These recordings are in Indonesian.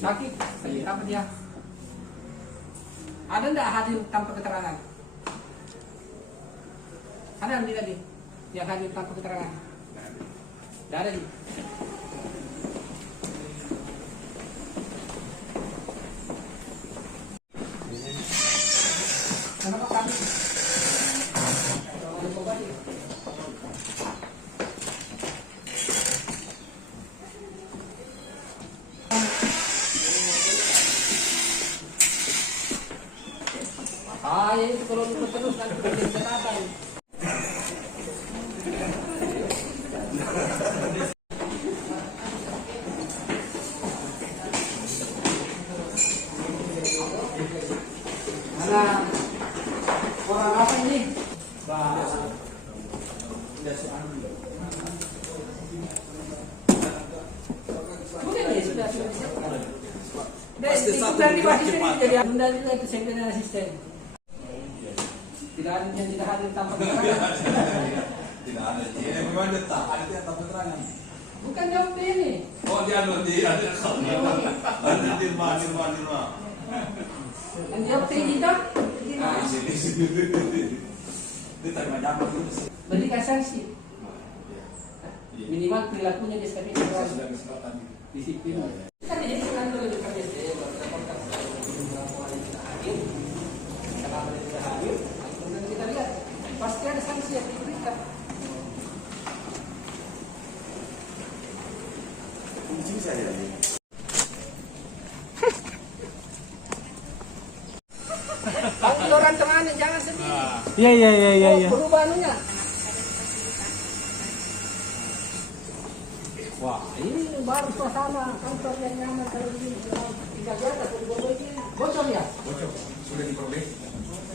Sakit, apa dia? Ada enggak hadir tanpa keterangan? Ada yang tidak yang hadir tanpa keterangan? Tidak ada nih. Kenapa kami? Itu kalau terus nanti jadi kesehatan. Mana orang apa ini? Bukan ya sudah disiapkan. Dan itu jadi anda itu sekretariat asisten. Tidak ada yang tidak hadir tanpa keterangan. Tidak ada. Ya, memang ada tanpa keterangan. Bukan jawab ini. Oh, dia ada Nirma. Yang jawab kita. Nah, di sini. Dia terima jawab dulu. Berikan sanksi. Minimal perilakunya di SKP disiplin. Kan jadi kantor lebih kerja saya melaporkan beberapa orang yang tidak hadir. Kenapa dia tidak hadir? Kemudian kita lihat pasti ada sanksi yang diberikan. Kunci saya ini. Panggil orang temannya, jangan sendiri. Iya. Berubah anunya. Wah, ini baru suasana kantor yang nyaman kalau begini. Tinggal di atas, bocor ya? Bocor. Sudah diperoleh.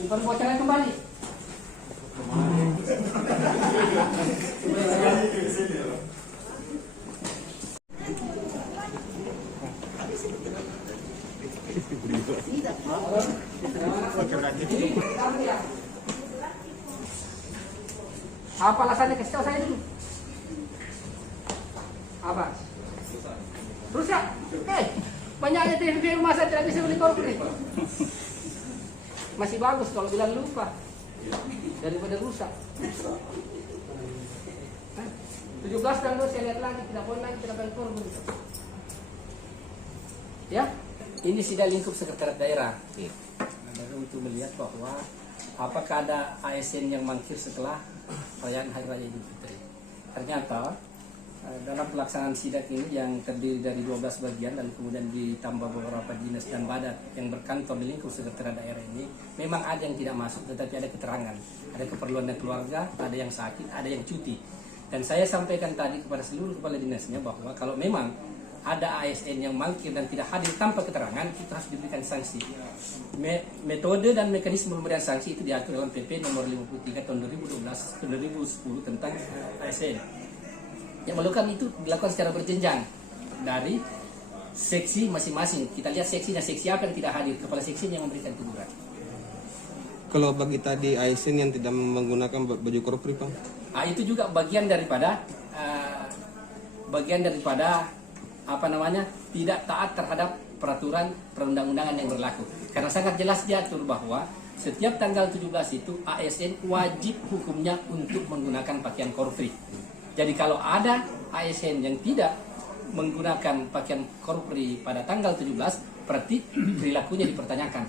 Bukan bocornya kembali. Apa alasannya? Kasih tahu saya dulu. Apa? Rusak? Banyaknya TV rumah saya tidak bisa beli korpri. Masih bagus kalau bilang lupa daripada rusak. 17 dan saya lihat lagi, tidak boleh lagi, tidak boleh korban. Ya, ini sudah lingkup sekretariat daerah. Dan untuk melihat bahwa apakah ada ASN yang mangkir setelah perayaan Hari Raya Idul Fitri. Ternyata dalam pelaksanaan sidak ini yang terdiri dari 12 bagian dan kemudian ditambah beberapa dinas dan badan yang berkantor di lingkup sekretariat daerah ini, memang ada yang tidak masuk tetapi ada keterangan, ada keperluan dari keluarga, ada yang sakit, ada yang cuti. Dan saya sampaikan tadi kepada seluruh kepala dinasnya bahwa kalau memang ada ASN yang mangkir dan tidak hadir tanpa keterangan, itu harus diberikan sanksi. Metode dan mekanisme pemberian sanksi itu diatur dalam PP nomor 53 tahun 2010 tentang ASN. Yang melakukan itu dilakukan secara berjenjang dari seksi masing-masing. Kita lihat seksinya, seksi apa yang tidak hadir, kepala seksi yang memberikan teguran. Kalau bagi tadi ASN yang tidak menggunakan baju korpri, Bang? Itu juga bagian daripada apa namanya, tidak taat terhadap peraturan perundang-undangan yang berlaku. Karena sangat jelas diatur bahwa setiap tanggal 17 itu ASN wajib hukumnya untuk menggunakan pakaian korpri. Jadi kalau ada ASN yang tidak menggunakan pakaian korpri pada tanggal 17, berarti perilakunya dipertanyakan.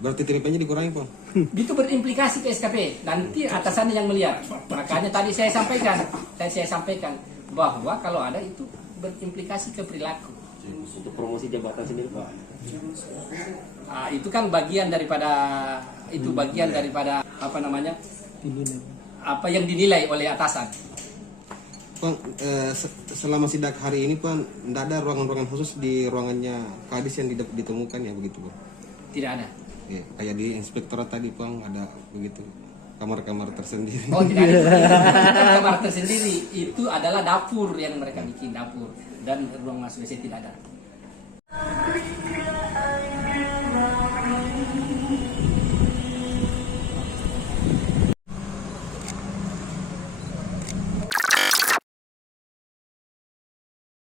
Berarti TPP-nya dikurangi, Pak? Itu berimplikasi ke SKP. Nanti atasannya yang melihat. Makanya tadi saya sampaikan bahwa kalau ada itu berimplikasi ke perilaku. Untuk promosi jabatan sendiri, Pak. Itu kan bagian daripada apa namanya? Apa yang dinilai oleh atasan. Bang, selama sidak hari ini, Pak, tidak ada ruangan-ruangan khusus di ruangannya Kadis yang ditemukan ya begitu, Pak? Tidak ada. Ya, kayak di inspektorat tadi, Bang, ada begitu kamar-kamar tersendiri. Oh, tidak ada. Kamar tersendiri itu adalah dapur yang mereka bikin, dapur, dan ruang masuk WC tidak ada.